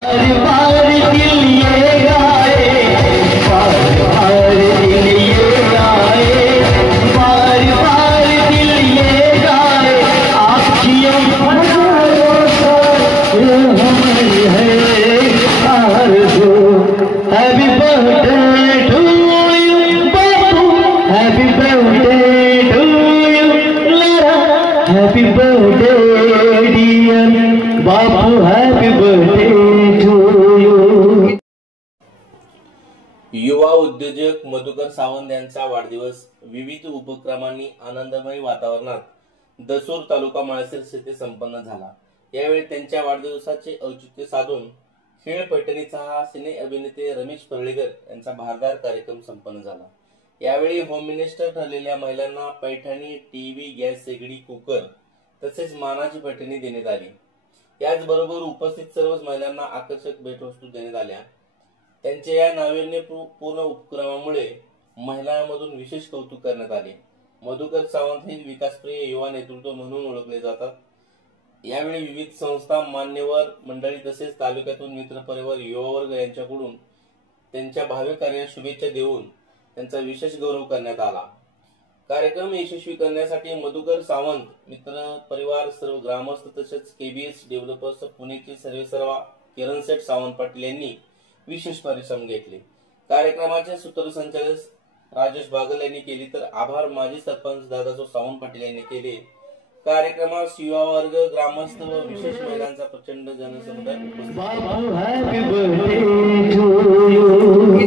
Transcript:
Happy birthday dear Bapu, happy birthday to you. युवा उद्योजक मधुकर सावंत यांचा वाढदिवस विविध उपक्रमांनी आनंदमय वातावरणात दसूर तालुका माळशिरस येथे संपन्न झाला। यावेळी त्यांच्या वाढदिवसाचे औचित्य साधून खेळ पैठणीचा सिने अभिनेते रमेश परळीकर यांचा भारदार कार्यक्रम संपन्न झाला। यावेळी होम मिनिस्टर ठरलेल्या महिलांना पैठणी, टीव्ही, गॅस शेगडी, कुकर तसेच मानाची पैठणी देण्यात आली। याचबरोबर उपस्थित सर्वच महिलांना आकर्षक भेटवस्तू देण्यात आल्या। त्यांच्या या नाविन्यपूर्ण उपक्रमामुळे महिलांमधून विशेष कौतुक करण्यात आले। मधुकर सावंत हे विकासप्रिय युवा नेतृत्व म्हणून ओळखले जातात। यावेळी विविध संस्था, मान्यवर मंडळी तसेच तालुक्यातून मित्रपरिवार, युवा वर्ग यांच्याकडून त्यांच्या भावी कार्यास शुभेच्छा देऊन त्यांचा विशेष गौरव करण्यात आला। कार्यक्रम यशस्वी करण्यासाठी मधुकर सावंत मित्र परिवार, सर्व ग्रामस्थ तसेच केबीएस डेव्हलपर्स पुणेचे सर्वेसर्वा किरण सेठ सावंत पाटील यांनी विशेष परिश्रम घेतले। कार्यक्रमाचे सूत्रसंचालन राजेश बागल यांनी केले तर आभार माजी सरपंच दादासाहेब सावंत पाटील यांनी केले। कार्यक्रमास युवा वर्ग, ग्रामस्थ व विशेष महिलांचा प्रचंड जनसमुदाय उपस्थित होता।